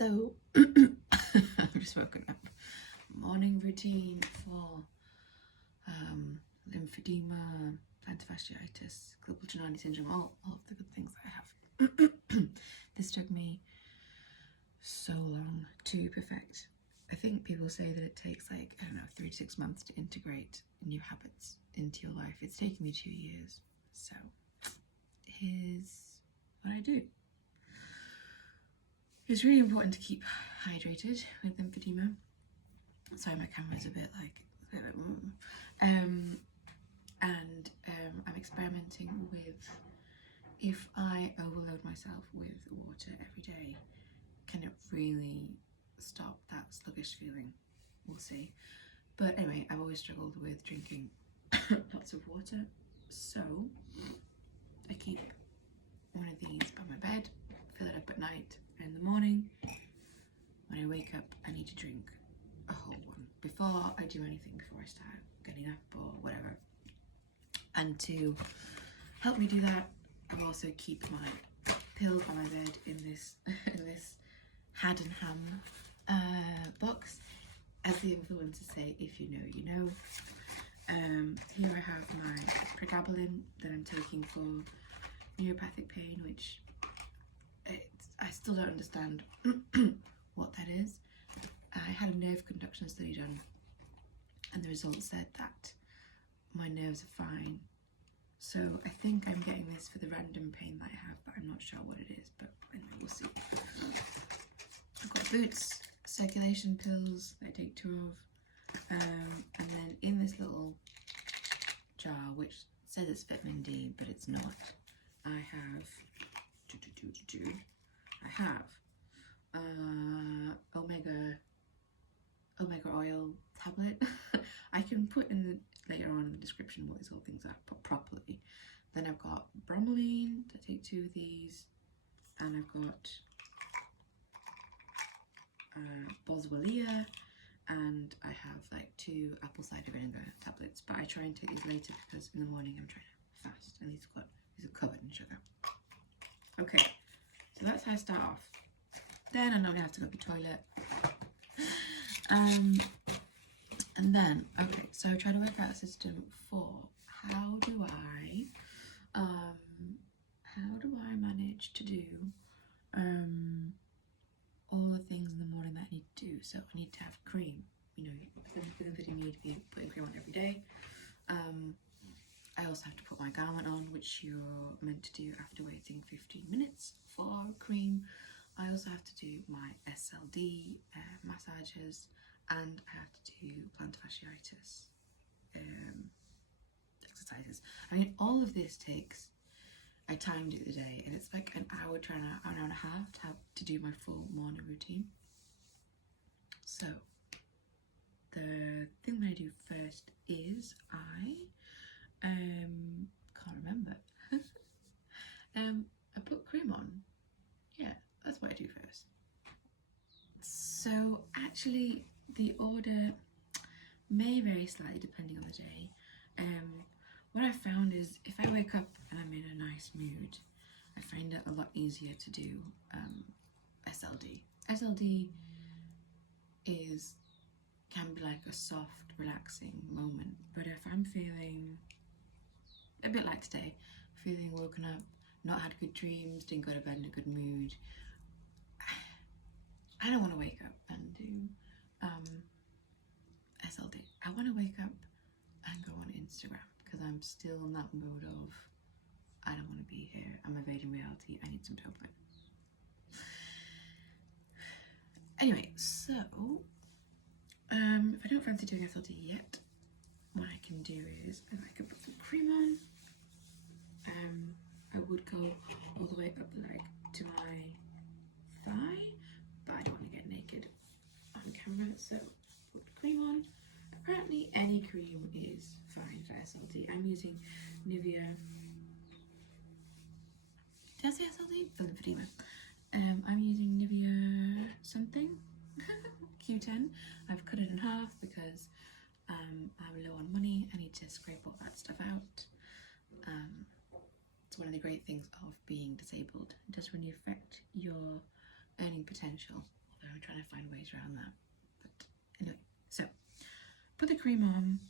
So I've just woken up. Morning routine for lymphedema, plantar fasciitis, global Gianni syndrome, all of the good things that I have. This took me so long to perfect. I think people say that it takes like, 3 to 6 months to integrate new habits into your life. It's taken me 2 years. So here's what I do. It's really important to keep hydrated with lymphedema. Sorry, my camera's a bit I'm experimenting with, if I overload myself with water every day, can it really stop that sluggish feeling? We'll see. But anyway, I've always struggled with drinking lots of water, so I keep one of these by my bed, fill it up at night, and in the morning when I wake up I need to drink a whole one before I do anything, before I start getting up or whatever. And to help me do that, I also keep my pill by my bed in this Had and Ham box. As the influencers say, if you know, you know. Here I have my pregabalin that I'm taking for neuropathic pain, which I still don't understand what that is. I had a nerve conduction study done and the results said that my nerves are fine. So I think I'm getting this for the random pain that I have, but I'm not sure what it is, but anyway, we'll see. I've got Boots circulation pills that I take 2 of, and then in this little jar, which says it's vitamin D, but it's not, I have omega oil tablet. I can put in later on in the description what these all things are, but properly. Then I've got bromelain, I take 2 of these, and I've got boswellia, and I have like 2 apple cider vinegar tablets, but I try and take these later because in the morning I'm trying to fast, and these are covered in sugar. Okay, so that's how I start off. Then I normally have to go to the toilet. And then, okay, so I try to work out a system for how do I manage to do all the things in the morning that I need to do. So I need to have cream, you know, you need to be putting cream on every day. I also have to put my garment on, which you're meant to do after waiting 15 minutes for cream. I also have to do my SLD massages, and I have to do plantar fasciitis exercises. I mean, all of this takes, I timed it today, and it's like an hour and a half to do my full morning routine. So the thing that I do first is I can't remember. I put cream on. Yeah, that's what I do first. So actually the order may vary slightly depending on the day. What I found is if I wake up and I'm in a nice mood, I find it a lot easier to do SLD. SLD can be like a soft, relaxing moment, but if I'm feeling a bit like today, feeling woken up, not had good dreams, didn't go to bed in a good mood, I don't want to wake up and do SLD. I want to wake up and go on Instagram because I'm still in that mode of I don't want to be here, I'm evading reality, I need some dopamine. Anyway, so if I don't fancy doing SLD yet, what I can do is I could put some cream on. I would go all the way up like to my thigh, but I don't want to get naked on camera, so put cream on. Apparently any cream is fine for SLD. I'm using Nivea. Did I say SLD? For lymphedema. I'm using Nivea something, Q10. I've cut it in half because I'm low on money. I need to scrape all that stuff out. It's one of the great things of being disabled. It does really affect your earning potential, although I'm trying to find ways around that. But anyway, so put the cream on,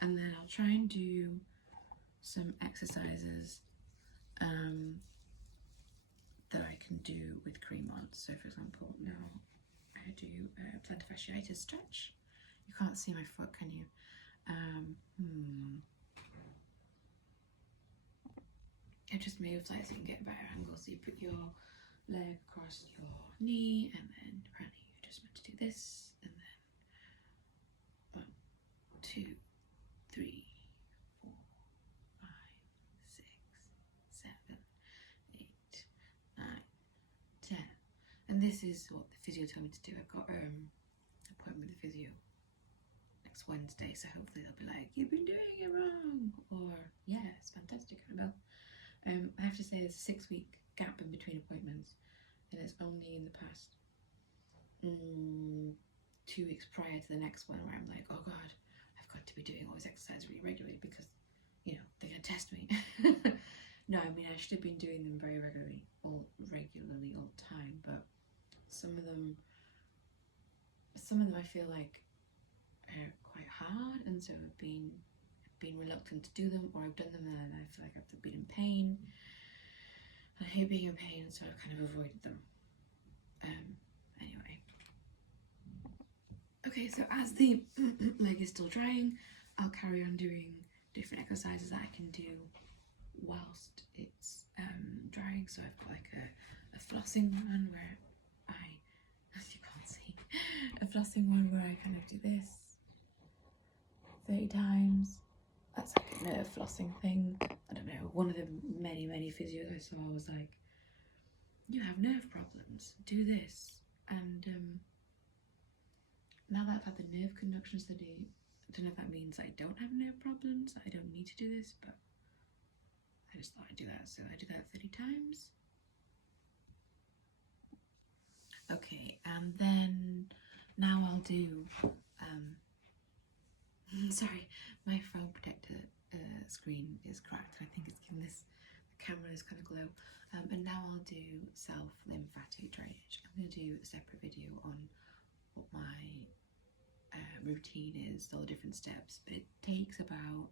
and then I'll try and do some exercises that I can do with cream on. So for example, now I do a plantar fasciitis stretch. You can't see my foot, can you? It just moves like so you can get a better angle. So you put your leg across your knee, and then apparently you're just meant to do this, and then 1, 2, 3, 4, 5, 6, 7, 8, 9, 10. And this is what the physio told me to do. I've got an appointment with the physio next Wednesday, so hopefully they'll be like, you've been doing it wrong, or yeah, it's fantastic, Annabelle. I have to say there's a 6-week gap in between appointments, and it's only in the past 2 weeks prior to the next one where I'm like, oh god, I've got to be doing all this exercise really regularly because, you know, they're gonna test me. No, I mean I should have been doing them very regularly all the time, but some of them I feel like are quite hard, and so I've been reluctant to do them, or I've done them and I feel like I've been in pain. I hate being in pain, so I've kind of avoided them. Anyway. Okay, so as the leg is still drying, I'll carry on doing different exercises that I can do whilst it's drying. So I've got like a flossing one where as you can't see, a flossing one where I kind of do this 30 times. That's like a nerve flossing thing. I don't know, one of the many physios I saw was like, you have nerve problems, do this. And now that I've had the nerve conduction study, I don't know if that means I don't have nerve problems, I don't need to do this, but I just thought I'd do that. So I do that 30 times. Okay, and then now I'll do sorry, my phone protector screen is cracked. I think it's giving this camera this kind of glow. And now I'll do self-lymphatic drainage. I'm going to do a separate video on what my routine is, all the different steps, but it takes about,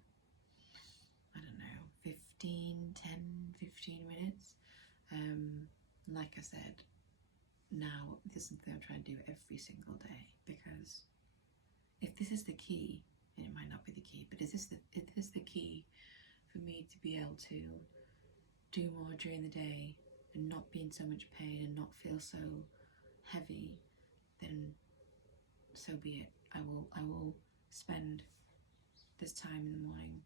I don't know, 10-15 minutes. Like I said, now this is something I'm trying to do every single day, because if this is the key, and it might not be the key, but if this is the key for me to be able to do more during the day and not be in so much pain and not feel so heavy, then so be it. I will spend this time in the morning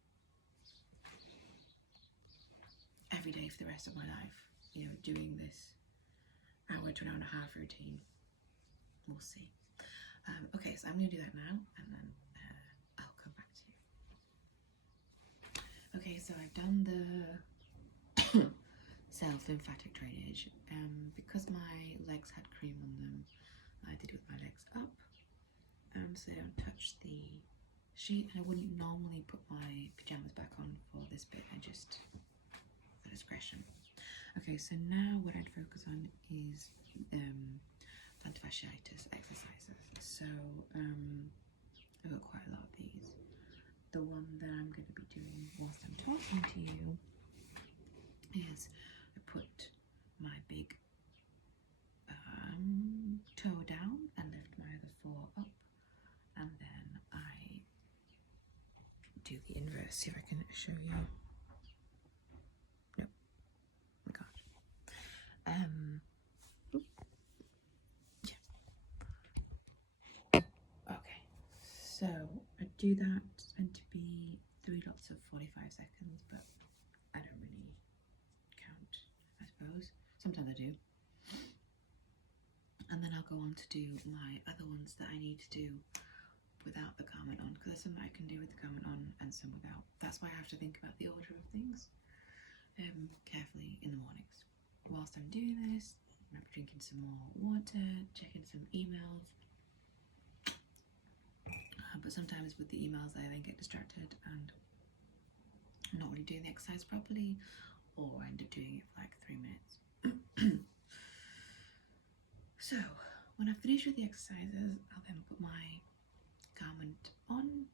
every day for the rest of my life, you know, doing this hour to an hour and a half routine. We'll see. Okay, so I'm going to do that now, and then I'll come back to you. Okay, so I've done the self-lymphatic drainage. Because my legs had cream on them, I did it with my legs up, so I don't touch the sheet. And I wouldn't normally put my pyjamas back on for this bit, I just, for discretion. Okay, so now what I'd focus on is plantar fasciitis exercises. So I've got quite a lot of these. The one that I'm going to be doing whilst I'm talking to you is I put my big toe down and lift my other foot up, and then I do the inverse. See if I can show you. No, I can't. Okay, so I do that. It's meant to be 3 lots of 45 seconds, but I don't really count, I suppose. Sometimes I do. And then I'll go on to do my other ones that I need to do without the garment on, because there's some that I can do with the garment on and some without. That's why I have to think about the order of things carefully in the mornings. Whilst I'm doing this, I'm drinking some more water, checking some emails. But sometimes with the emails I then get distracted and I'm not really doing the exercise properly, or I end up doing it for like 3 minutes. So When I finish with the exercises, I'll then put my garment on.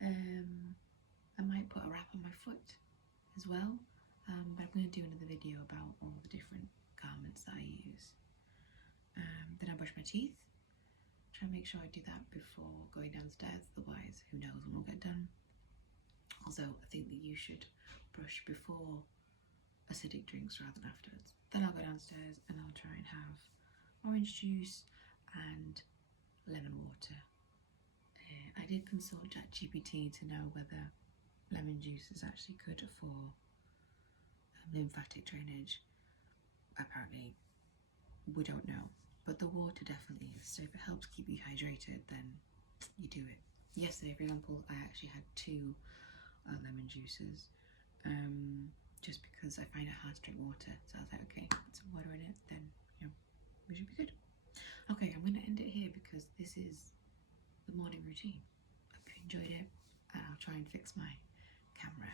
I might put a wrap on my foot as well, but I'm going to do another video about all the different garments that I use. Then I brush my teeth. Try and make sure I do that before going downstairs, otherwise who knows when we'll get done. Also, I think that you should brush before acidic drinks rather than afterwards. Then I'll go downstairs and I'll try and have orange juice and lemon water. I did consult ChatGPT to know whether lemon juice is actually good for lymphatic drainage. Apparently we don't know, but the water definitely is. So if it helps keep you hydrated, then you do it. Yesterday, for example, I actually had 2 lemon juices, just because I find it hard to drink water. So I was like, okay, put some water in it, then we should be good. Okay, I'm going to end it here because this is the morning routine. Hope you enjoyed it, and I'll try and fix my camera